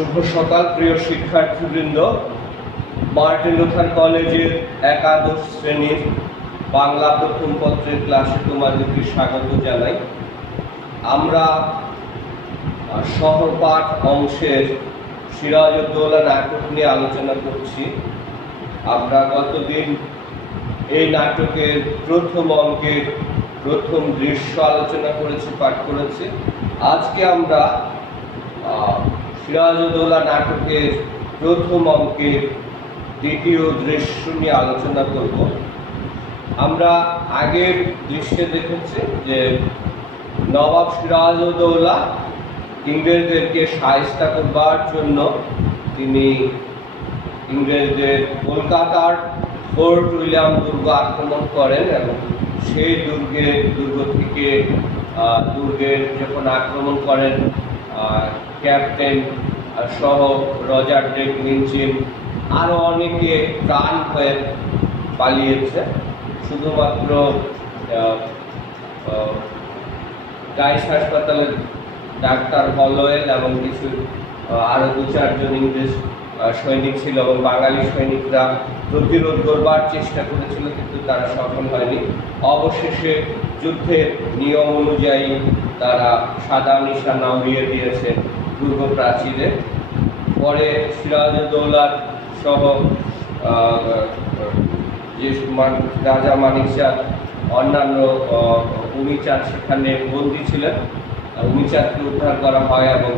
শুভ সকাল প্রিয় শিক্ষার্থীবৃন্দ। মার্টিন লুথার কলেজের একাদশ শ্রেণীর বাংলা প্রথম পত্রের ক্লাসে তোমাদেরকে স্বাগত জানাই। আমরা সহপাঠ অংশের সিরাজউদ্দৌলা নাটক নিয়ে আলোচনা করছি। আমরা গতদিন এই নাটকের প্রথম অঙ্কের প্রথম দৃশ্য আলোচনা করেছি, পাঠ করেছি। আজকে আমরা সিরাজউদ্দৌলা নাটকের প্রথম অঙ্কের দ্বিতীয় দৃশ্য নিয়ে আলোচনা করব। আমরা আগের দৃশ্যে দেখেছি যে নবাব সিরাজউদ্দৌলা ইংরেজদেরকে শায়েস্তা করবার জন্য তিনি ইংরেজদের কলকাতার ফোর্ট উইলিয়াম দুর্গ আক্রমণ করেন এবং সেই দুর্গ থেকে দুর্গের যখন আক্রমণ করেন ক্যাপ্টেন সহ রজার ড্রেক লিঞ্চিন আরও অনেকে প্রাণ হয়ে পালিয়েছে। শুধুমাত্র গাইস হাসপাতালের ডাক্তার হলওয়েল এবং কিছু আরও 2-4 জন ইংরেজ সৈনিক ছিল এবং বাঙালি সৈনিকরা প্রতিরোধ করবার চেষ্টা করেছিল, কিন্তু তারা সফল হয়নি। অবশেষে যুদ্ধের নিয়ম অনুযায়ী তারা সাদা নিশানা উড়িয়ে দিয়েছে দুর্গ প্রাচীরে। পরে সিরাজউদ্দৌলার সহ যে রাজা মানিক চাঁদ অন্যান্য উমিচাঁদ সেখানে বন্দী ছিলেন। উমিচাঁদকে উদ্ধার করা হয় এবং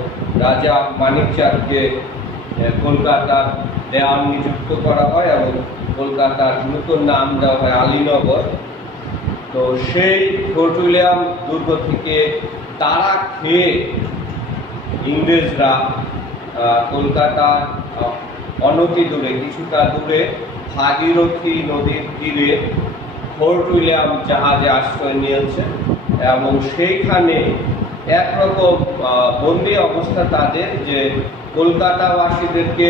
রাজা মানিক চাঁদকে কলকাতার দেওয়ান নিযুক্ত করা হয় এবং কলকাতার নতুন নাম দেওয়া হয় আলীনগর। তো সেই ফোর্ট উইলিয়াম দুর্গ থেকে তারা খেয়ে ইংরেজরা কলকাতার অনতি দূরে, কিছুটা দূরে ভাগীরথী নদীর তীরে ফোর্ট উইলিয়াম জাহাজে আশ্রয় নিয়েছে এবং সেইখানে একরকম বন্দি অবস্থা তাদের, যে কলকাতাবাসীদেরকে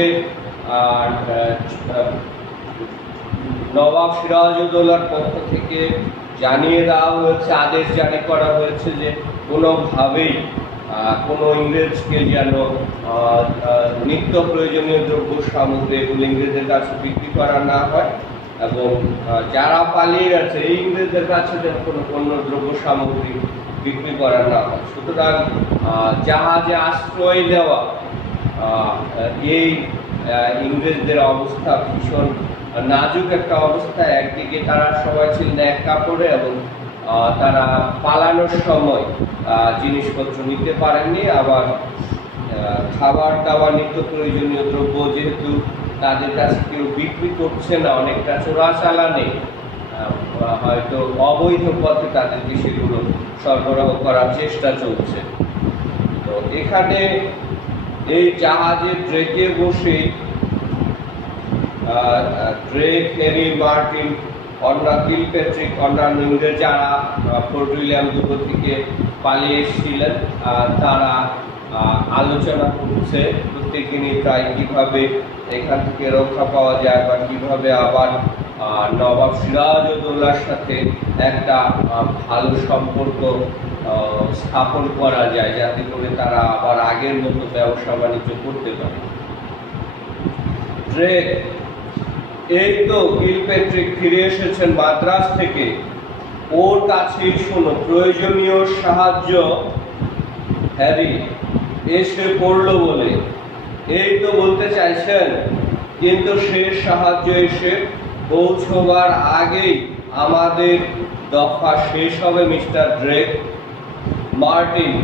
নবাব সিরাজউদ্দৌলার পক্ষ থেকে জানিয়ে দেওয়া হয়েছে, আদেশ জারি করা হয়েছে যে কোনোভাবেই কোনো ইংরেজকে যেন নিত্য প্রয়োজনীয় দ্রব্য সামগ্রী এগুলো ইংরেজদের কাছে বিক্রি করা না হয় এবং যারা পালিয়ে গেছে এই ইংরেজদের কাছে যেন কোনো পণ্য দ্রব্য সামগ্রী বিক্রি করা না হয়। সুতরাং জাহাজে আশ্রয় দেওয়া এই ইংরেজদের অবস্থা ভীষণ নাজুক একটা অবস্থা। একদিকে তারা সবাই ছিলেন এক কাপড়ে এবং তারা পালানোর সময় জিনিসপত্র নিতে পারেননি, আবার খাবার দাবার নিত্য প্রয়োজনীয় দ্রব্য যেহেতু তাদের কাছে কেউ বিক্রি করছে না, অনেকটা চোরাচালানে হয়তো অবৈধ পথে তাদেরকে সেগুলো সরবরাহ করার চেষ্টা চলছে। তো এখানে এই জাহাজের ড্রেকে বসে ড্রেক, হেরি, মার্টিন, কিলপ্যাট্রিক, অন্যান্য ইংরেজ যারা ফোর্ট উইলিয়াম দুর্গ থেকে পালিয়ে এসেছিলেন তারা আলোচনা করছে প্রত্যেকদিনই প্রায় কীভাবে এখান থেকে রক্ষা পাওয়া যায় বা কীভাবে আবার নবাব সিরাজউদ্দৌলার সাথে একটা ভালো সম্পর্ক স্থাপন করা যায়, যাতে করে তারা আবার আগের মতো ব্যবসা বাণিজ্য করতে পারে। ড্রেক, এই তো কিলপ্যাট্রিক ফিরে এসেছেন মাদ্রাজ থেকে, ওর কাছেই শোনো প্রয়োজনীয় সাহায্য হ্যারি এসে পড়লো বলে। এই তো বলতে চাইছেন, কিন্তু সে সাহায্য এসে পৌঁছবার আগেই আমাদের দফা শেষ হবে মিস্টার ড্রেক। মার্টিন,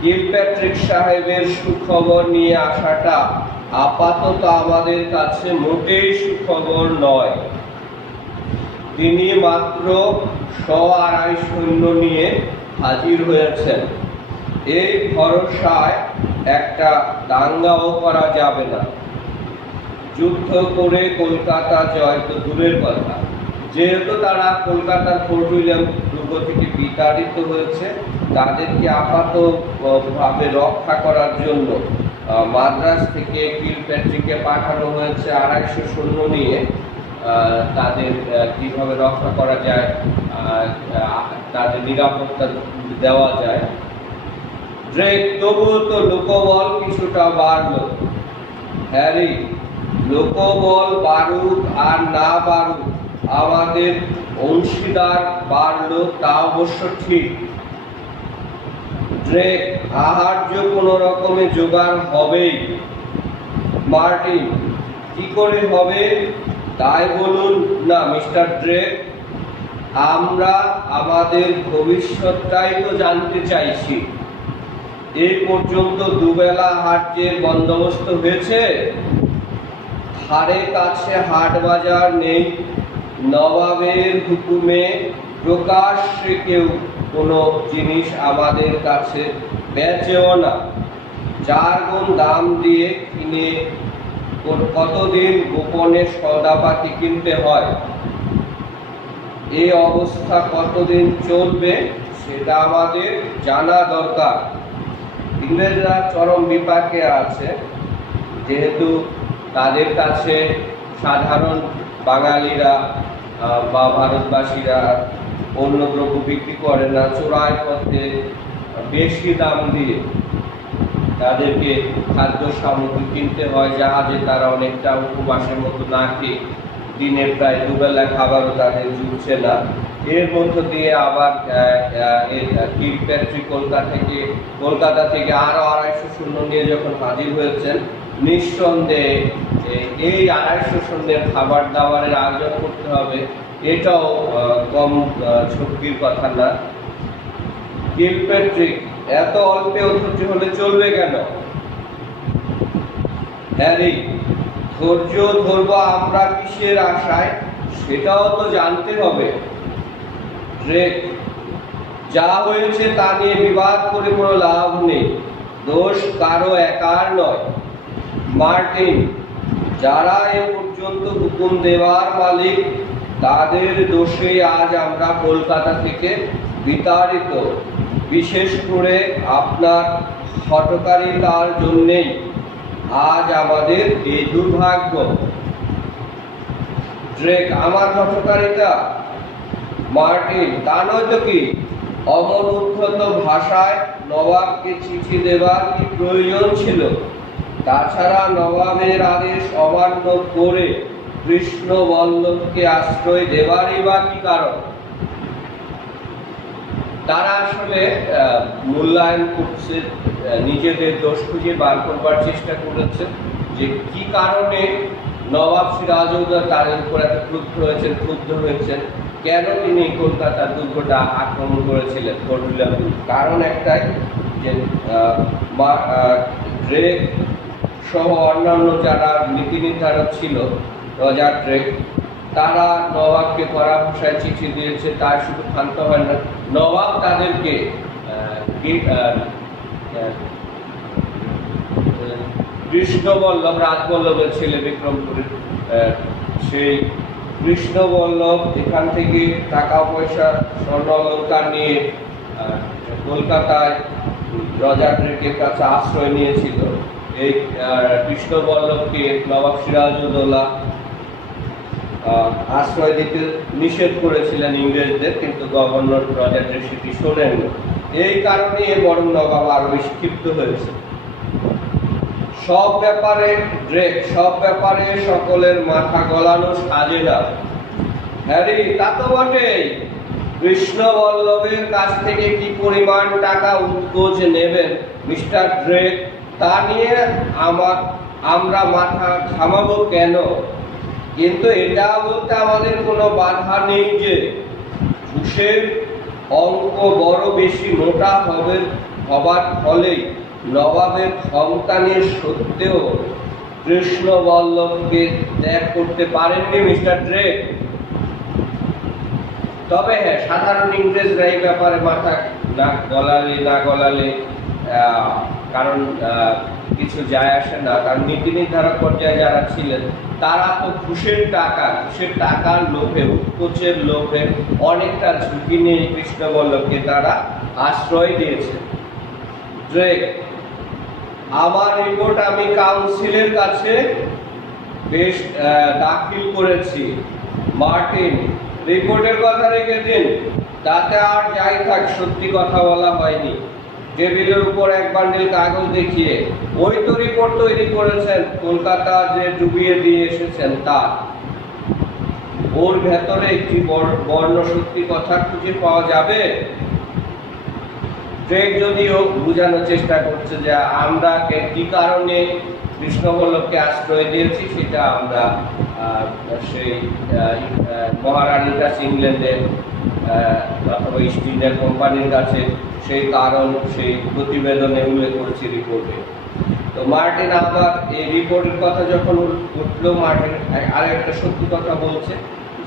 কিলপ্যাট্রিক সাহেবের সুখবর নিয়ে আসাটা আপাতত আমাদের কাছে মোটেই সুখবর নয়। তিনি মাত্র 100-250 সৈন্য নিয়ে হাজির হয়েছেন। এই ভরসায় একটা দাঙ্গাও করা যাবে না। যুদ্ধ করে কলকাতা জয় তো দূরের কথা, যেহেতু তারা কলকাতার ফোর্ট উইলিয়াম দুর্গ থেকে বিতাড়িত হয়েছে, তাদেরকে আপাতভাবে রক্ষা করার জন্য মাদ্রাজ থেকে কিলপ্যাট্রিকে পাঠানো হয়েছে 250 সৈন্য নিয়ে। তাদের কিভাবে রক্ষা করা যায়, তাদের নিরাপত্তা দেওয়া যায়। ড্রেক, তবুও তো লোকবল কিছুটা বাড়লো। হ্যারি, লোকবল বাড়ুক আর না বাড়ুক, আমাদের অংশীদার বাড়লো তা অবশ্য ঠিক। ড্রেক, আহার্য কোনো রকমে জোগাড় হবেই। মার্টিন, কি করে হবে তাই বলুন না মিস্টার ড্রেক, আমরা আমাদের ভবিষ্যৎটাই তো জানতে চাইছি। এই পর্যন্ত দুবেলা হাটের বন্দোবস্ত হয়েছে? ধারে কাছে হাট বাজার নেই। নবাবের হুকুমে প্রকাশ্যে কেউ কোনো জিনিস আমাদের কাছে বেচেও না। 4 গুণ দাম দিয়ে কিনে কতদিন গোপনে সওদাপাতি কিনতে হয়। এই অবস্থা কতদিন চলবে সেটা আমাদের জানা দরকার। ইংরেজরা চরম বিপাকে আছে, যেহেতু তাদের কাছে সাধারণ বাঙালিরা বা ভারতবাসীরা অন্য দ্রব্য বিক্রি করে না, চোরাই পথে বেশি দাম দিয়ে তাদেরকে খাদ্য সামগ্রী কিনতে হয়। জাহাজে তারা অনেকটা উপবাসের মতো না খেয়ে দিনে প্রায় দুবেলা খাবারও তাদের জুটছে না। এর মধ্য দিয়ে আবার কিরপ্যাট্রিক কলকাতা থেকে আরো 250 সৈন্য নিয়ে যখন হাজির হয়েছেন, নিঃসন্দেহে এই 250 সৈন্যের খাবার দাবারের আয়োজন করতে হবে, এটাও কম ঝক্কির কথা না। কিরপ্যাট্রিক, এত অল্পে অধৈর্য হলে চলবে কেন? হ্যারি, ধৈর্য ধরবো আমরা কিসের আশায় সেটাও তো জানতে হবে। ড্রেক, যা হয়েছে তা নিয়ে বিবাদ করে কোনো লাভ নেই, দোষ কারো একার নয়। মার্টিন, যারা এ পর্যন্ত হুকুম দেওয়ার মালিক তাদের দোষে আজ আমরা কলকাতা থেকে বিতাড়িত। বিশেষ করে আপনার হঠকারিতার জন্যেই আজ আমাদের এই দুর্ভাগ্য। ড্রেক, আমার হঠকারিতা? মার্টিন, তা নয় তো কি? অমন উদ্ধত ভাষায় নবাবকে চিঠি দেবার কি প্রয়োজন ছিল? তাছাড়া নবাবের আদেশ অমান্য করে কৃষ্ণবল্লভকে আশ্রয় দেবারই বা কি কারণ? তারা আসলে মূল্যায়ন করছে, নিজেদের দোষ খুঁজে বার করবার চেষ্টা করেছে যে কি কারণে নবাব সিরাজউদ্দৌলা তাদের উপর এত ক্রুদ্ধ হয়েছেন, কেন তিনি কলকাতার দুর্গটা আক্রমণ করেছিলেন। কারণ একটাই যে ড্রেক সহ অন্যান্য যারা নীতি নির্ধারক ছিল, রজার ড্রেক, তারা নবাবকে কড়া ভাষায় চিঠি দিয়েছে। তার শুধু ক্ষান্ত হয় না, নবাব তাদেরকে কৃষ্ণবল্লভ, রাজবল্লভের ছেলে বিক্রমপুরের, সেই কৃষ্ণবল্লভ এখান থেকে টাকা পয়সা স্বর্ণ অলঙ্কার নিয়ে কলকাতায় রজার ড্রেকের কাছে আশ্রয় নিয়েছিল। এই কৃষ্ণবল্লভকে নবাব সিরাজউদ্দৌলা আশ্রয় দিতে নিষেধ করেছিলেন ইংরেজদের, কিন্তু গভর্নর রজার ড্রেক সেটি শোনেননি। এই কারণে বরং নবাব আরো বেশি ক্ষিপ্ত হয়েছে। সব ব্যাপারে সকলের মাথা গলানো সাজে না। হ্যারি, তা তো বটেই। কৃষ্ণবল্লভের কাছ থেকে কি পরিমাণ টাকা উৎকোচ নেবেন মিস্টার ড্রেক, তা নিয়ে আমরা মাথা ঘামাবো কেন? কিন্তু এটা বলতে আমাদের কোনো বাধা নেই যে ঘুষের অঙ্ক বড় বেশি মোটা হবার ফলেই নবাবের ক্ষমতানের সত্ত্বেও কৃষ্ণবল্লভকে ত্যাগ করতে পারেননি মিস্টার ড্রেক। তবে হ্যাঁ, সাধারণ ইংরেজরা এই ব্যাপারে মাথা না গলালে কারণ কিছু যায় আসে না, কারণ নীতি নির্ধারক পর্যায়ে যারা ছিলেন তারা তো ঘুষের টাকার লোভে, উৎকোচের লোভে অনেকটা ঝুঁকি নিয়ে কৃষ্ণবল্লভকে তারা আশ্রয় দিয়েছে। ড্রেক, আমার রিপোর্ট আমি কাউন্সিলের কাছে বেশ দাখিল করেছি। মার্টিন, রিপোর্টের কথা রেখে দিন, তাতে আর যাই থাক সত্যি কথা বলা হয়নি। টেবিলের উপর এক বান্ডিল কাগজ দেখিয়ে, ওই তো রিপোর্ট তৈরি করেছেন, কলকাতা যে ডুবিয়ে দিয়ে এসেছেন তার। ওর ভেতরে একটি বর্ণ সত্যি কথা খুঁজে পাওয়া যাবে? ড্রেক যদিও বোঝানোর চেষ্টা করছে যে আমরা কি কারণে কৃষ্ণবল্লভকে আশ্রয় দিয়েছি, সেটা আমরা সেই মহারানীর কাছে, ইংল্যান্ডের অথবা ইস্ট ইন্ডিয়া কোম্পানির কাছে সেই কারণ সেই প্রতিবেদনে উল্লেখ করেছি রিপোর্টে। তো মার্টিন আবার এই রিপোর্টের কথা যখন উঠলো, মার্টিন আরেকটা সত্যি কথা বলছে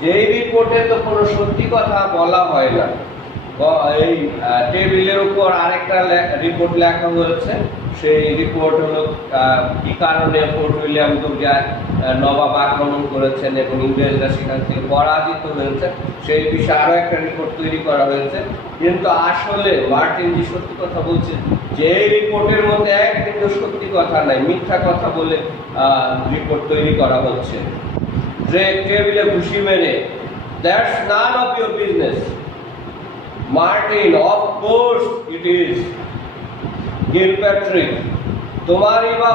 যে এই রিপোর্টে তো কোনো সত্যি কথা বলা হয় না। এই টেবিলের উপর আরেকটা রিপোর্ট লেখা হয়েছে, সেই রিপোর্ট হলো কি কারণে ফোর্ট উইলিয়াম দুর্গায় নবাব আক্রমণ করেছেন এবং ইংরেজরা সেখান থেকে পরাজিত হয়েছে, সেই বিষয়ে আরো একটা রিপোর্ট তৈরি করা হয়েছে। কিন্তু আসলে মার্টিন যে সত্যি কথা বলছে যে এই রিপোর্টের মধ্যে এক কিন্তু সত্যি কথা নাই, মিথ্যা কথা বলে রিপোর্ট তৈরি করা হচ্ছে। ড্রেক টেবিলে ঘুষি মেরে, that's none of your business. Martin, of course it is. Gilpatrick, তোমরাই বা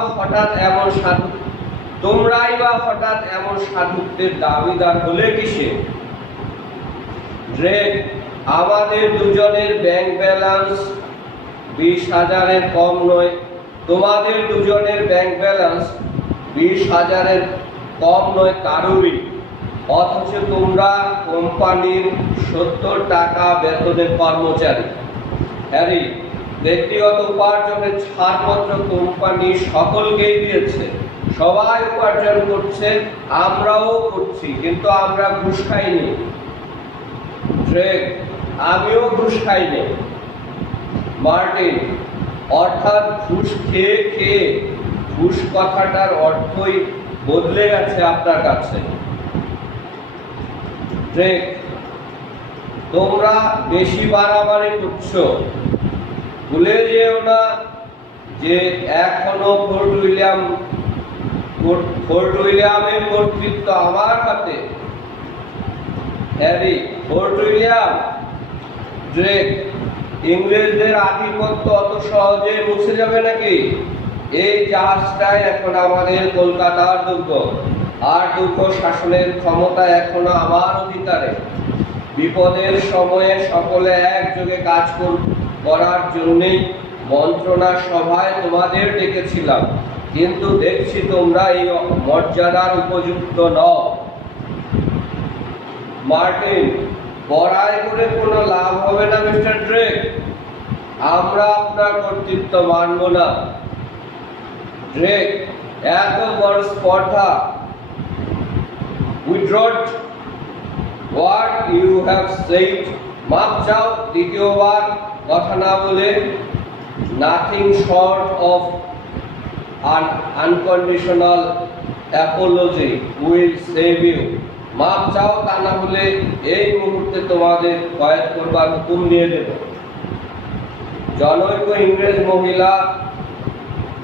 হঠাৎ এমন সাধুত্বের দাবিদার হলে কিসে? ড্রেক, আমাদের দুজনের ব্যাংক ব্যালেন্স 20,000-এর কম নয়। তোমাদের দুজনের ব্যাংক ব্যালেন্স 20,000-এর কম নয় কারোরই, অথচ তোমরা কোম্পানির 70 টাকা বেতনের কর্মচারী। হ্যারি, ব্যক্তিগত উপার্জনের ছাড়পত্র কোম্পানি সকলকেই দিয়েছে, সবাই উপার্জন করছে, আমরাও করছি, কিন্তু আমরা ঘুষ খাইনি। ড্রেক, আমিও ঘুষ খাইনি। মার্টিন, অর্থাৎ ঘুষ খেয়ে খেয়ে ঘুষ কথাটার অর্থই বদলে গেছে আপনার কাছে। ড্রেক, তোমরা বেশি বাড়াবাড়ি করছো। ভুলে যেও না যে এখনো ফোর্ট উইলিয়ামের কর্তৃত্ব আমার হাতে। Harry, fort William. ড্রেক, ইংরেজদের আধিপত্য অত সহজে মুছে যাবে নাকি? এই জাহাজটাই এখন আমাদের কলকাতার দুর্গ, আর দুর্গ শাসনের ক্ষমতা এখনো আমার অধিকারে। বিপদের সময়ে সকলে একযোগে কাজ করার জন্যই মন্ত্রণা সভায় তোমাদের ডেকেছিলাম, কিন্তু দেখছি তোমরা এই মর্যাদার উপযুক্ত নও। মার্টিন, বড়াই করে কোনো লাভ হবে না মিস্টার ড্রেক, আমরা আপনার কর্তৃত্ব মানব না। ড্রেক, এত বড় স্পর্ধা। উইথড্রট হোয়াট ইউ হ্যাভ সেড। মাপ চাও দ্বিতীয়বার কথা না বলে। Nothing short of an unconditional apology will save you. মাপ চাও, তা না হলে এই মুহূর্তে তোমাদের কয়েদ করবার হুকুম দিয়ে দেব। জনৈক ইংরেজ মহিলা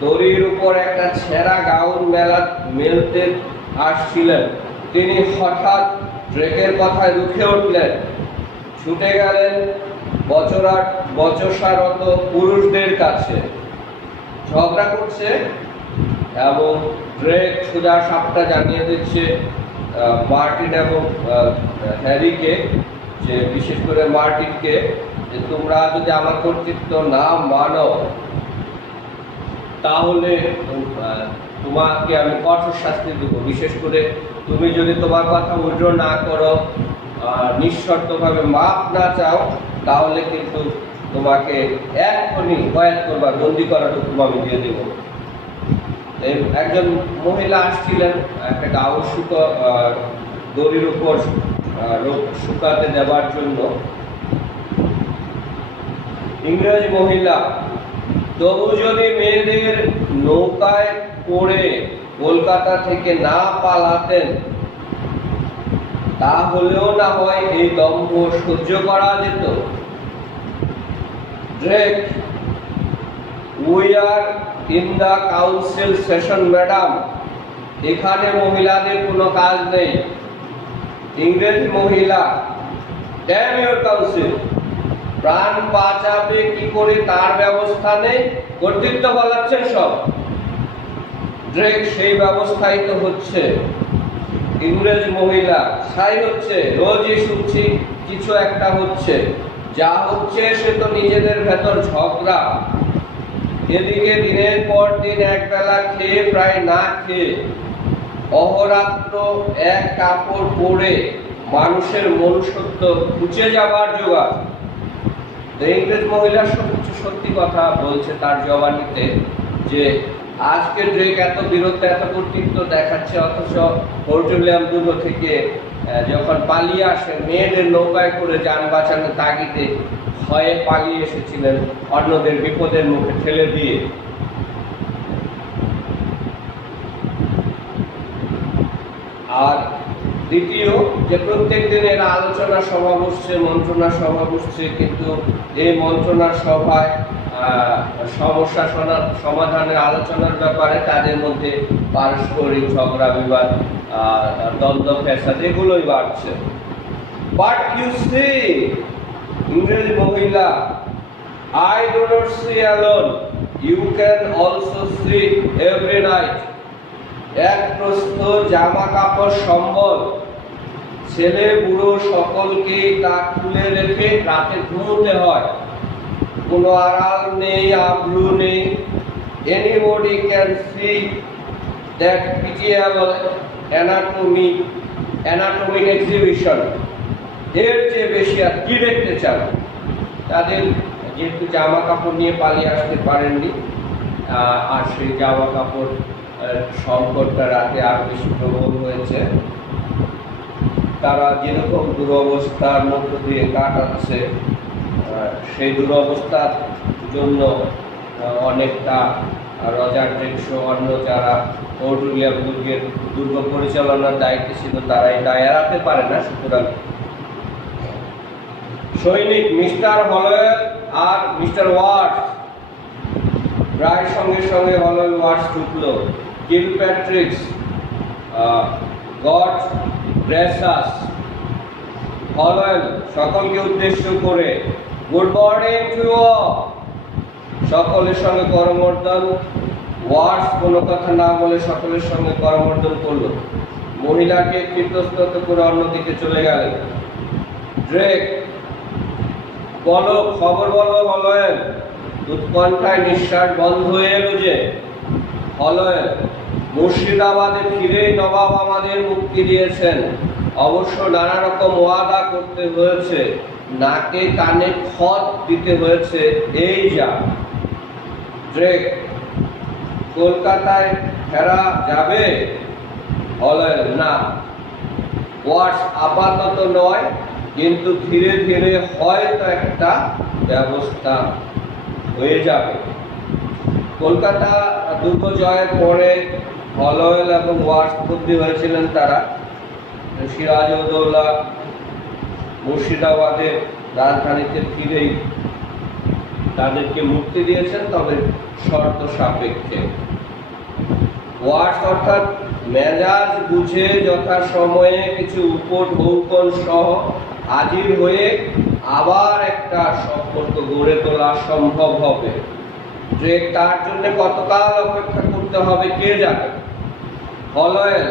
দড়ির উপর একটা ছেঁড়া গাউন মেলতে আসছিলেন। তিনি হঠাৎ ড্রেকের কথায় রুখে উঠলেন, ছুটে গেলেন বচসারত পুরুষদের কাছে। ঝগড়া করছে এবং ড্রেক সোজা সাপটা জানিয়ে দিচ্ছে মার্টিন এবং হ্যারিকে, যে বিশেষ করে মার্টিনকে, যে তোমরা যদি আমার কর্তৃত্ব না মানো তাহলে তোমাকে আমি কঠোর শাস্তি দেবো। বিশেষ করে তুমি যদি তোমার কথা উইথড্র না করো, নিঃশর্তভাবে মাপ না চাও, তাহলে কিন্তু তোমাকে এক্ষুনি কয়েদ করবার, বন্দি করার হুকুম আমি দিয়ে দেব। একজন মহিলা আসছিলেন একটা গাউন দড়ির উপর শুকাতে দেওয়ার জন্য। ইংরেজ মহিলা, তবু যদি মেয়েদের নৌকায় করে কলকাতা থেকে না পালাতেন, তাহলেও না হয় এই দম্ভ সহ্য করা যেত। Drake, we are in the council session madam. এখানে মহিলাদের কোনো কাজ নেই। ইংরেজ মহিলা, ড্যাম ইউর কাউন্সিল। প্রাণ বাঁচাবে কি করে তার ব্যবস্থা নেই, কর্তৃত্ব বলাচ্ছেন সব। ড্রেক সেই ব্যবস্থাই তো হচ্ছে। ইংরেজ মহিলা ছাই হচ্ছে, রোজই শুনছি কিছু একটা হচ্ছে। যা হচ্ছে সে তো নিজেদের ভেতর ঝগড়া। এদিকে দিনের পর দিন একবেলা খেয়ে প্রায় না খেয়ে অহরাত্র এক কাপড় পরে মানুষের মনুষ্যত্ব ঘুচে যাবার জোগাড়। ইংরেজ মহিলা সত্যি কথা বলছে তার জবানিতে, যে আজকে ড্রেক এত বীরত্ব এত কর্তৃত্ব দেখাচ্ছে, অথচ পেট্রোলিয়াম দুর্গ থেকে যখন পালিয়ে আসেন মেয়েদের নৌকায় করে যান বাঁচানোর তাগিদে ভয়ে পালিয়ে এসেছিলেন অন্যদের বিপদের মুখে ঠেলে দিয়ে। আর দ্বিতীয় যে প্রত্যেক দিন এরা আলোচনা সভা বসছে, মন্ত্রণা সভা বসছে, কিন্তু এই মন্ত্রণা সভায় সমস্যা সমাধানের আলোচনার ব্যাপারে তাদের মধ্যে পারস্পরিক ঝগড়া বিবাদ, দ্বন্দ্ব ফ্যাসাদ এগুলোই বাড়ছে। বাট ইউ সি, ইংরেজ মহিলা, I do not see alone, you can also see every night. এক প্রস্থ জামা কাপড় সম্বল ছেলে বুড়ো সকলকে তা খুলে রেখে রাতে ঘুমোতে হয়। কোনো আড়াল নেই, আবরু নেই। Anybody can see that pitiable anatomic exhibition. এর চেয়ে বেশি আর কি দেখতে চান? তাদের যেহেতু জামা কাপড় নিয়ে পালিয়ে আসতে পারেননি, আর সেই জামা কাপড় সংকটটা রাতে আরো বেশি প্রবল হয়েছে। তারা যেরকম দুরবস্থার মধ্য দিয়ে কাটাচ্ছে, সেই দুরবস্থার জন্য অনেকটা রজার ড্রেক অন্য যারা পেট্রোলিয়াম দুর্গ পরিচালনার দায়িত্বে ছিল তারা এটা এড়াতে পারে না। সুতরাং সৈনিক মিস্টার হলওয়েল আর মিস্টার ওয়াটস প্রায় সঙ্গে সঙ্গে হলওয়েল ওয়াটস ঢুকলো। কিলপ্যাট্রিক্স, গড ব্লেস আস, হলওয়েল সকলকে উদ্দেশ্য করে গুড মর্নিং টু অল, সকলের সঙ্গে করমর্দন। ওয়াটস কোনো কথা না বলে সকলের সঙ্গে করমর্দন করলো। মহিলাকে কীর্তস্তত করে অন্যদিকে চলে গেলেন। ড্রেক, বলো, খবর বলো হলওয়েল। উৎকণ্ঠায় নিঃশ্বাস বন্ধ হয়ে এলো যে। হলওয়েল, মুর্শিদাবাদে ফিরে নবাব আমাদের মুক্তি দিয়েছেন, অবশ্য নানা রকম ওয়াদা করতে হয়েছে, নাকে কানে খত দিতে হয়েছে, এই যা। ড্রেক, কলকাতায় ফেরা যাবে? হলওয়েল, না। ওয়াটস, আপাতত নয়, কিন্তু ধীরে ধীরে হয়তো একটা ব্যবস্থা হয়ে যাবে। কলকাতা দুর্গ জয়ের পরে হলওয়েল এবং ওয়াটস বন্দী হয়েছিলেন। তারা সিরাজউদ্দৌলা মুর্শিদাবাদের রাজধানীতে ফিরেই তাদেরকে মুক্তি দিয়েছেন, তবে শর্ত সাপেক্ষে। ওয়াটস অর্থাৎ মেজাজ বুঝে যথাসময়ে কিছু উপঢৌকন সহ হাজির হয়ে আবার একটা সম্পর্ক গড়ে তোলা সম্ভব হবে। যে তার জন্য কতকাল অপেক্ষা করতে হবে কে জানে। হলওয়েল,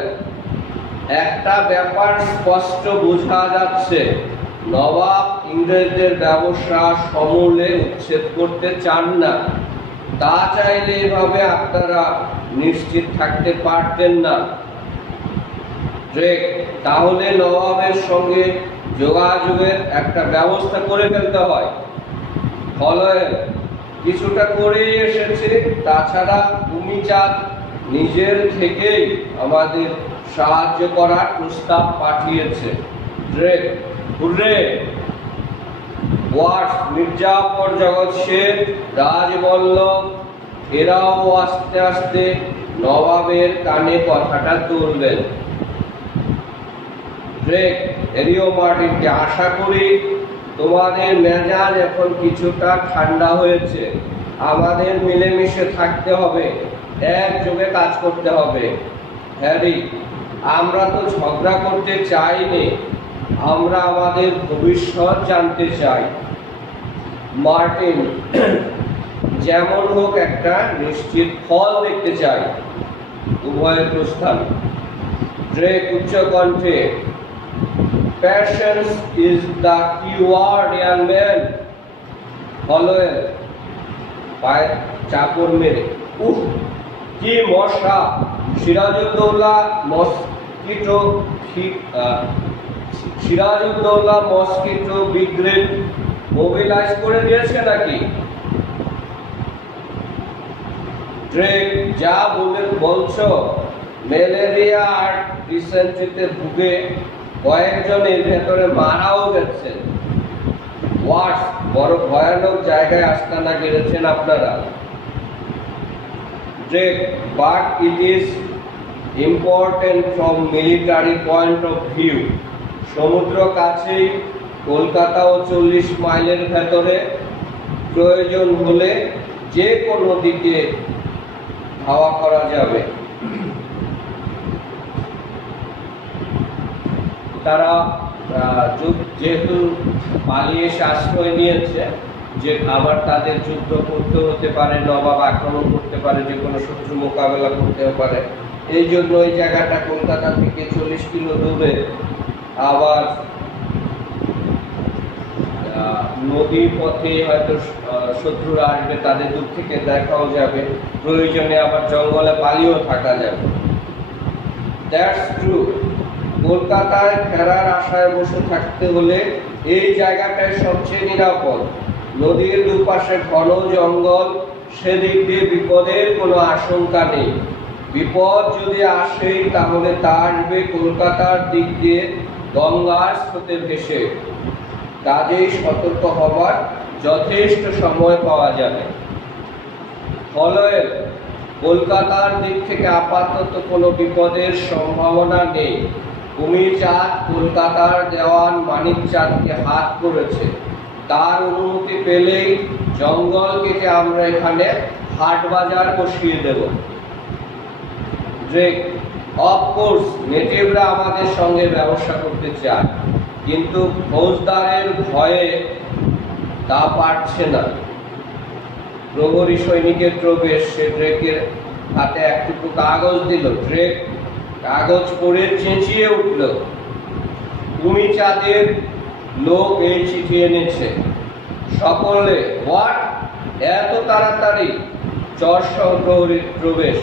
একটা ব্যাপার স্পষ্ট বোঝা যাচ্ছে, নবাব ইংরেজদের ব্যবসা সমূলে উচ্ছেদ করতে চান না। তা চাইলে এভাবে আপনারা নিশ্চিত থাকতে পারতেন না। ড্রেক, তাহলে নবাবের সঙ্গে যোগাযোগের একটা ব্যবস্থা করে ফেলতে হয়। হলওয়েল, কিছুটা করেই এসেছে, তাছাড়া ভূমিচাঁদ নিজের থেকেই আমাদের সাহায্য করার প্রস্তাব পাঠিয়েছে। Drake, hurray. ওয়াটস, মির্জাফর, জগৎ শেঠ, রাজবল্লভ এরাও আস্তে আস্তে নবাবের কানে কথাটা তুলবেন। ড্রেক, এরিও মার্টিনকে, আশা করি তোমাদের মেজাজ এখন কিছুটা ঠান্ডা হয়েছে। আমাদের মিলেমিশে থাকতে হবে, একযোগে কাজ করতে হবে। হ্যারি, আমরা তো ঝগড়া করতে চাইনি, আমরা আমাদের ভবিষ্যৎ জানতে চাই। মার্টিন যেমন হোক একটা নিশ্চিত ফল দেখতে চাই। উভয়ের প্রস্থান। ড্রেক উচ্চ কণ্ঠে, passions is the keyword young man. Holwell পায়ে চাপড় মেরে, উফ কি মশা! সিরাজউদ্দৌলা মস্কিটো ব্রিগেড মোবিলাইজ করে দিয়েছে নাকি? ড্রেক, যা বলছো, ম্যালেরিয়া আর ডিসেন্ট্রিতে ভুগে কয়েকজন এর ভেতরে মারাও গেছেন। ওয়ার্স, বড় ভয়ানক জায়গায় আস্তানা গেড়েছেন আপনারা। Drake, but it is important from military point of view. সমুদ্র কাছেই, কলকাতাও 40 মাইলের ভেতরে। প্রয়োজন হলে যে কোনো দিকে ধাওয়া করা যাবে। তারা যেহেতু পালিয়ে এসে আশ্রয় নিয়েছে, যে আবার তাদের যুদ্ধ করতে হতে পারে, নবাব আক্রমণ করতে পারে, যে কোনো শত্রু মোকাবেলা করতে পারে, এই জন্য ওই জায়গাটা কলকাতা থেকে 40 কিলো দূরে। আবার নদীর পথে হয়তো শত্রুরা আসবে, তাদের দূর থেকে দেখাও যাবে, প্রয়োজনে আবার জঙ্গলে পালিয়েও থাকা যাবে। That's true. কলকাতায় ফেরার আশায় বসে থাকতে হলে এই জায়গাটাই সবচেয়ে নিরাপদ। নদীর দুপাশে ঘন জঙ্গল, সেদিক দিয়ে বিপদের কোনো আশঙ্কা নেই। বিপদ যদি আসেই তাহলে তা আসবে কলকাতার দিক দিয়ে গঙ্গার স্রোতে ভেসে। কাজেই সতর্ক হবার যথেষ্ট সময় পাওয়া যাবে। হলওয়েল, কলকাতার দিক থেকে আপাতত কোনো বিপদের সম্ভাবনা নেই। কুমিরচাঁদ কলকাতার দেওয়ান মানিকচাঁদকে হাত করেছে। তার অনুমতি পেলেই জঙ্গল কেটে আমরা এখানে হাট বাজার বসিয়ে দেব। ড্রেক, অফকোর্স নেটিভরা আমাদের সঙ্গে ব্যবসা করতে চায়, কিন্তু ফৌজদারের ভয়ে তা পারছে না। প্রহরী সৈনিকের প্রবেশ। সে ড্রেকের হাতে একটুকু কাগজ দিল। ড্রেক কাগজ পড়ে চেঁচিয়ে উঠল, কুমিরচাঁদের লোক এই চিঠি এনেছে। সকলে, হোয়াট, এত তাড়াতাড়ি? চর প্রহরীর প্রবেশ।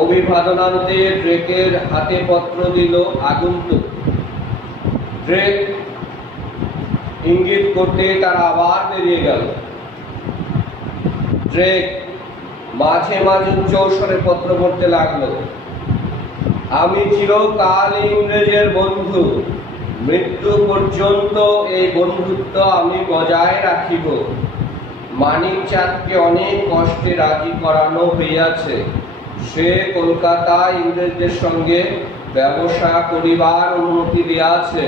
অভিবাদনান্তে ড্রেকের হাতে পত্র দিল আগন্তুক। ড্রেক ইঙ্গিত করতে তারা আবার বেরিয়ে গেল। ড্রেক মাঝে মাঝে উচ্চস্বরে পত্র পড়তে লাগলো। আমি চিরকাল ইংরেজের বন্ধু, মৃত্যু পর্যন্ত এই বন্ধুত্ব আমি বজায় রাখিব। মানিকচাঁদকে অনেক কষ্টে রাজি করানো হইয়াছে। সে কলকাতায় ইংরেজদের সঙ্গে ব্যবসা করিবার অনুমতি দিয়াছে।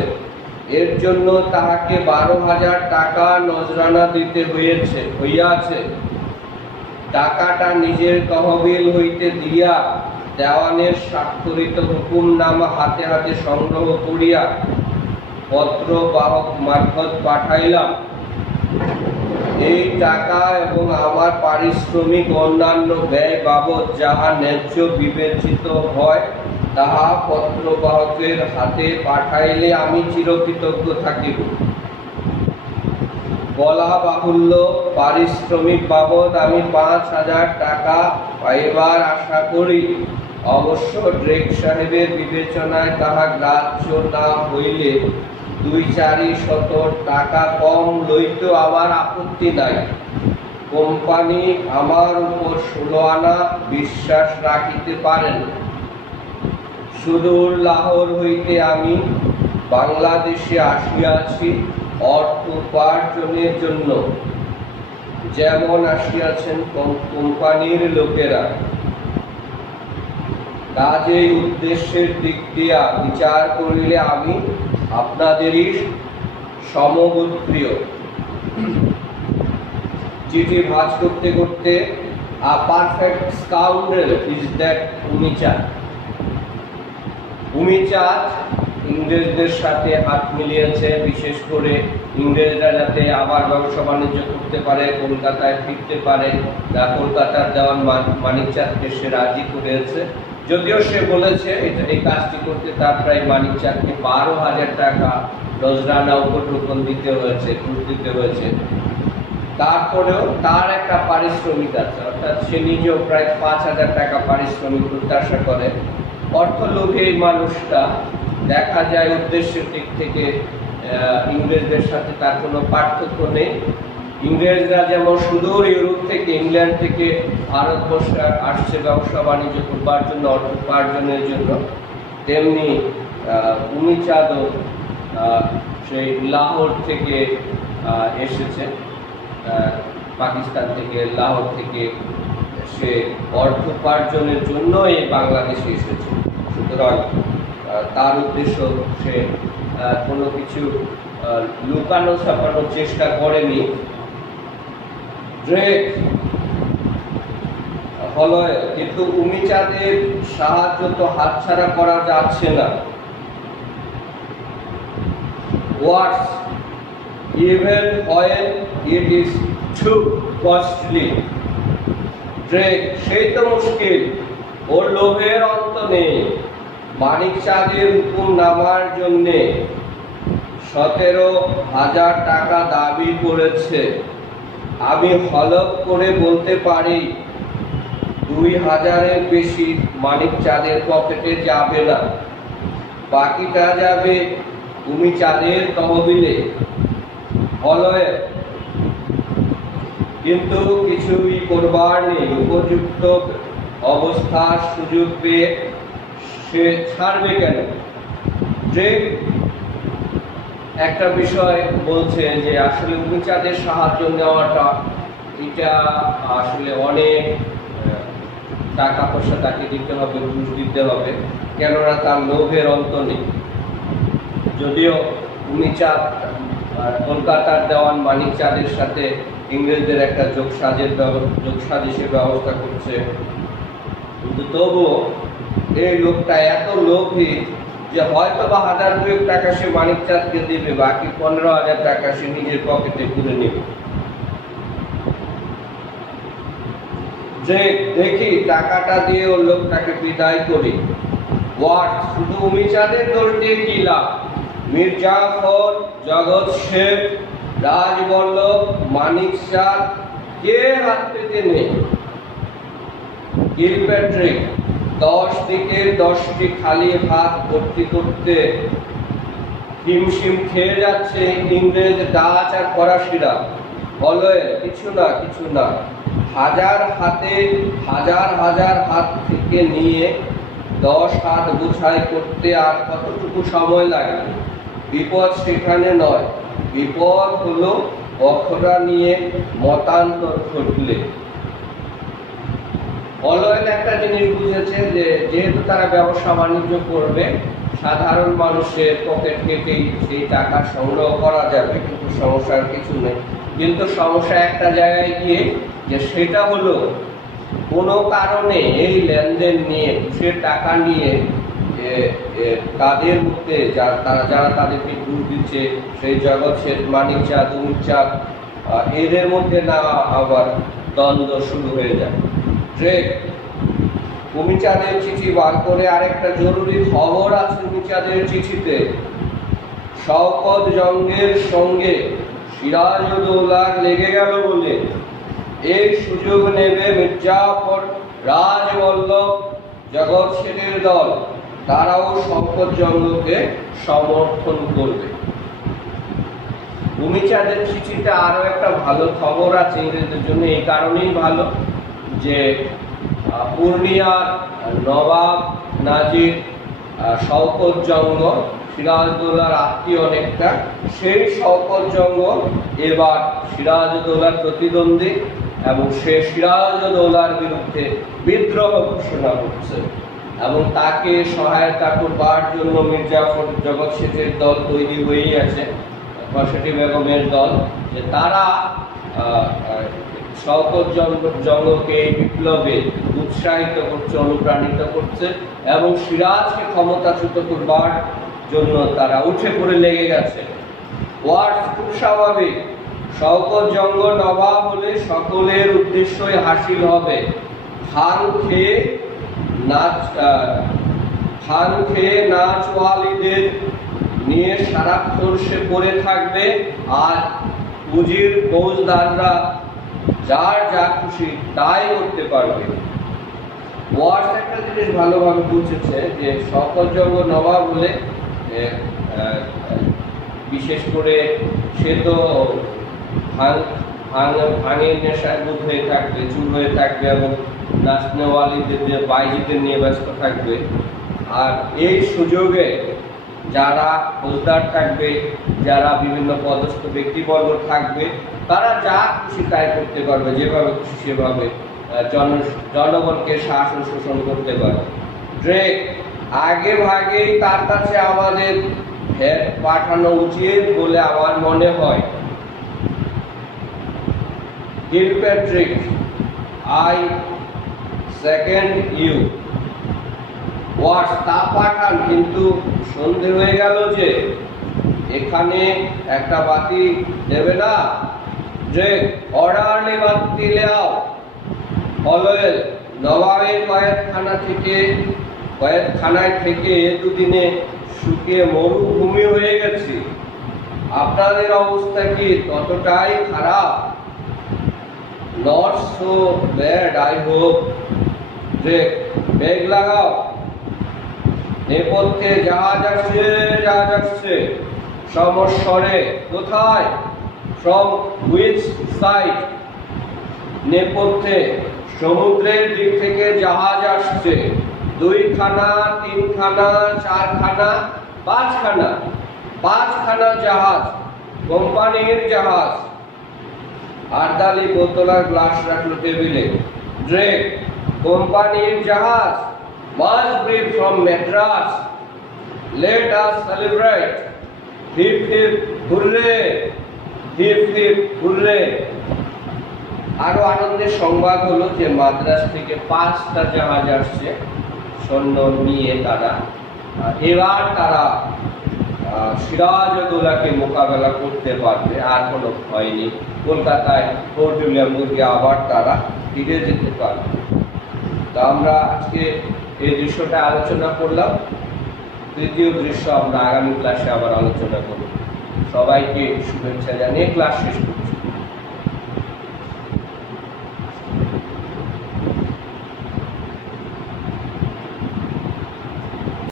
এর জন্য তাহাকে 12,000 টাকা নজরানা দিতে হইয়াছে। টাকাটা নিজের তহবিল হইতে দিয়া দেওয়ানের স্বাক্ষরিত হুকুমনামা হাতে হাতে সংগ্রহ করিয়া পত্র বাহক মারফত পাঠাইলাম। এই টাকা এবং আমার পারিশ্রমিক অন্যান্য ব্যয় বাবদ যাহা ন্যায্য বিবেচিত হয় তাহা পত্রবাহকের হাতে পাঠাইলে আমি চিরকৃতজ্ঞ থাকিব। বলা বাহুল্য, পারিশ্রমিক বাবদ আমি 5,000 টাকা পাইবার আশা করি। অবশ্য ড্রেক সাহেবের বিবেচনায় তাহা গ্রাহ্য না হইলে 2-4 টাকা কম লইতে আমার আপত্তি নাই। কোম্পানি আমার উপর 16 আনা বিশ্বাস রাখিতে পারেন। সুদূর লাহোর হইতে আমি বাংলাদেশে আসিয়াছি অর্থ উপার্জনের জন্য, যেমন আসিয়াছেন কোম্পানির লোকেরা। কাজেই উদ্দেশ্যের দিক দিয়া বিচার করিলে আমি আপনাদেরই সমগোত্রীয়। চিঠি ভাঁজ করতে করতে, a perfect scoundrel is that Kumirchand. Kumirchand ইংরেজদের সাথে হাত মিলিয়েছে, বিশেষ করে ইংরেজরা যাতে আবার ব্যবসা বাণিজ্য করতে পারে, কলকাতায় ফিরতে পারে, কলকাতার দেওয়ান মানিক চাঁদকে সে রাজি করেছে। যদিও সে বলেছে এই কাজটি করতে তার প্রায় মানিক চাঁদকে 12,000 টাকা নজরানা উপঢৌকন দিতে হয়েছে, ঘুষ দিতে হয়েছে। তারপরেও তার একটা পারিশ্রমিক আছে, অর্থাৎ সে নিজেও প্রায় 5,000 টাকা পারিশ্রমিক প্রত্যাশা করে। অর্থলোভী এই মানুষটা দেখা যায় উদ্দেশ্যের দিক থেকে ইংরেজদের সাথে তার কোনো পার্থক্য নেই। ইংরেজরা যেমন সুদূর ইউরোপ থেকে, ইংল্যান্ড থেকে ভারতবর্ষে আসছে ব্যবসা বাণিজ্য করবার জন্য, অর্থ উপার্জনের জন্য, তেমনি উমিচাঁদও সেই লাহোর থেকে এসেছে, পাকিস্তান থেকে, লাহোর থেকে সে অর্থ উপার্জনের জন্য এই বাংলাদেশে এসেছে। সুতরাং তার উদ্দেশ্য সে কোনো কিছু লুকানো ছাপানোর চেষ্টা করেনি। ড্রেক হলো, কিন্তু উমিচাঁদের সাহায্য তো হাতছাড়া করা যাচ্ছে না। Words, even when it is too costly. Drake সেই তো মুশকিল, ওর লোভের অন্ত নেই। মানিক চাঁদের হুকুম নামার জন্যে 17,000 টাকা দাবি করেছে। আমি হলফ করে বলতে পারি 2,000-এর বেশি মানিক চাঁদের পকেটে যাবে না, বাকিটা যাবে উমিচাঁদের তহবিলে। হলয়ে কিন্তু কিছুই করবার নেই, উপযুক্ত অবস্থার সুযোগ পেয়ে সে ছাড়বে কেন? ড্রেক একটা বিষয় বলছে যে আসলে উমিচাঁদের সাহায্য নেওয়াটা এটা আসলে অনেক টাকা পয়সা তাকে দিতে হবে, ঘুষ দিতে হবে, কেননা তার লোভের অন্ত নেই। যদিও উমিচাঁদ কলকাতার দেওয়ান মানিক চাঁদের সাথে ইংরেজদের একটা যোগসাজেশের ব্যবস্থা করছে, কিন্তু তবুও এই লোকটা এত লোভী যে হয়তো বা 1,000-2 টাকা সে মানিক চাঁদকে দেবে, বাকি 15,000 টাকা সে নিজের পকেটে তুলে নেবে। যে দেখি টাকাটা দিয়ে ওর লোকটাকে বিদায় করি। ওয়াট, শুধু উমিচাঁদের দোষ দিয়ে কি লাভ? মির্জাফর, জগৎ শেখ, রাজবল্লভ, মানিক চাঁদ কে হাত পেতে নেই? কিলপ্যাট্রিক 10 দিকের 10টি খালি হাত ভর্তি করতে হিমশিম খেয়ে যাচ্ছে ইংরেজ, ডাচ আর ফরাসিরা। বলয় কিছু না, হাজার হাজার হাত থেকে নিয়ে 10 হাত বোঝাই করতে আর কতটুকু সময় লাগে? বিপদ সেখানে নয়, বিপদ হলো অখরা নিয়ে মতান্তর ঘটলে। অলয়েল একটা জিনিস বুঝেছে যে যেহেতু তারা ব্যবসা বাণিজ্য করবে, সাধারণ মানুষের পকেট থেকেই সেই টাকা সংগ্রহ করা যাবে, কিন্তু সমস্যার কিছু নেই। কিন্তু সমস্যা একটা জায়গায় গিয়ে, যে সেটা হলো কোনো কারণে এই লেনদেন নিয়ে, ঘুষের টাকা নিয়ে তাদের মধ্যে যারা তাদেরকে ঘুষ দিচ্ছে, সেই জগৎ শেখ, মানিক চাঁদ, উমিচাঁদ, এদের মধ্যে না আবার দ্বন্দ্ব শুরু হয়ে যায়। ড্রেক উমিচাঁদের চিঠি বার করে আরেকটা জরুরি খবর আছে উমিচাঁদের চিঠিতে। শওকত জঙ্গের সঙ্গে সিরাজউদ্দৌলার লেগে গেল বলে এই সুযোগ নেবে মির্জাফর, রাজবল্লভ, জগৎ শেখের দল, তারাও শওকত জঙ্গকে সমর্থন করবে। উমিচাঁদের চিঠিতে আরো একটা ভালো খবর আছে ইংরেজদের জন্য, এই কারণেই ভালো যে পূর্ণিয়ার নবাব নাজির শওকত জঙ্গ সিরাজউদ্দৌলার আত্মীয় অনেকটা, সেই শওকত জঙ্গ এবার সিরাজউদ্দৌলার প্রতিদ্বন্দ্বী এবং সে সিরাজউদ্দৌলার বিরুদ্ধে বিদ্রোহ ঘোষণা করছে এবং তাকে সহায়তা করবার জন্য মির্জাফর, জগৎ শেখের দল তৈরি হয়েই আছে, খসেটি বেগমের দল, যে তারা শওকত জঙ্গকে এই বিপ্লবে উৎসাহিত করছে, অনুপ্রাণিত করছে এবং সিরাজকে ক্ষমতাচ্যুত করবার জন্য তারা উঠে পড়ে লেগে গেছে। ওয়ার্ডস খুব স্বাভাবিক, শওকত জঙ্গ নবাব হলে সকলের উদ্দেশ্যই হাসিল হবে। খান খেয়ে নাচওয়ালিদের নিয়ে সারাক্ষণ সে পড়ে থাকবে, আর পুঁজির ফৌজদাররা যার যা খুশি তাই করতে পারবে। ওয়ার্ডস একটা জিনিস ভালোভাবে বুঝেছে যে শওকত জঙ্গ নবাব হলে বিশেষ করে সে তো ভাঙের নেশায় বুধ হয়ে থাকবে, চুর হয়ে থাকবে এবং নাচনেওয়ালিদের বাইজিদের নিয়ে ব্যস্ত থাকবে। আর এই সুযোগে যারা ফৌজদার থাকবে, যারা বিভিন্ন পদস্থ ব্যক্তিবর্গ থাকবে, তারা যা খুশি তাই করতে পারবে, যেভাবে খুশি সেভাবে জনগণকে শাসন শোষণ করতে পারবে। ড্রেক আগে ভাগেই তার কাছে আমাদের ভেট পাঠানো উচিত বলে আমার মনে হয়। গিলপ্যাট্রিক, আই সেকেন্ড ইউ। ওয়ার্ডস তা পাঠান, কিন্তু সন্ধে হয়ে গেল যে এখানে একটা বাতি দেবে না? ড্রেক অর্ডারলি বাতি লেও। ফলোয়েল নবাবের কয়েদখানায় থেকে দুদিনে শুকিয়ে মরুভূমি হয়ে গেছি। আপনাদের অবস্থা কি ততটাই খারাপ? Not so bad I hope. Drake বেগ লাগাও, নেপথ্যে জাহাজ আসছে। সমস্বরে কোথায়? From which side? নেপথ্যে সমুদ্রের দিক থেকে জাহাজ আসছে। 2 খানা, 3 খানা, 4 খানা, 5 খানা। 5 খানা জাহাজ, কোম্পানির জাহাজ। আরদালি বোতলার গ্লাস রাখলো টেবিলে। ড্রেক কোম্পানির জাহাজ must be from Madras. Let us celebrate. Hip hip hooray! Hip hip hooray! আরো আনন্দের সংবাদ হলো যে মাদ্রাজ থেকে 5টা জাহাজ আসছে সৈন্য নিয়ে। তারা এবার তারা সিরাজউদ্দৌলাকে মোকাবেলা করতে পারবে, আর কোনো ভয় নেই। কলকাতায় ফোর্ট উইলিয়াম দুর্গে আবার তারা ফিরে যেতে পারবে। তা আমরা আজকে এই দৃশ্যটা আলোচনা করলাম। তৃতীয় দৃশ্য আমরা আগামী ক্লাসে আবার আলোচনা করব। সবাইকে শুভেচ্ছা জানিয়ে ক্লাস শেষ করব।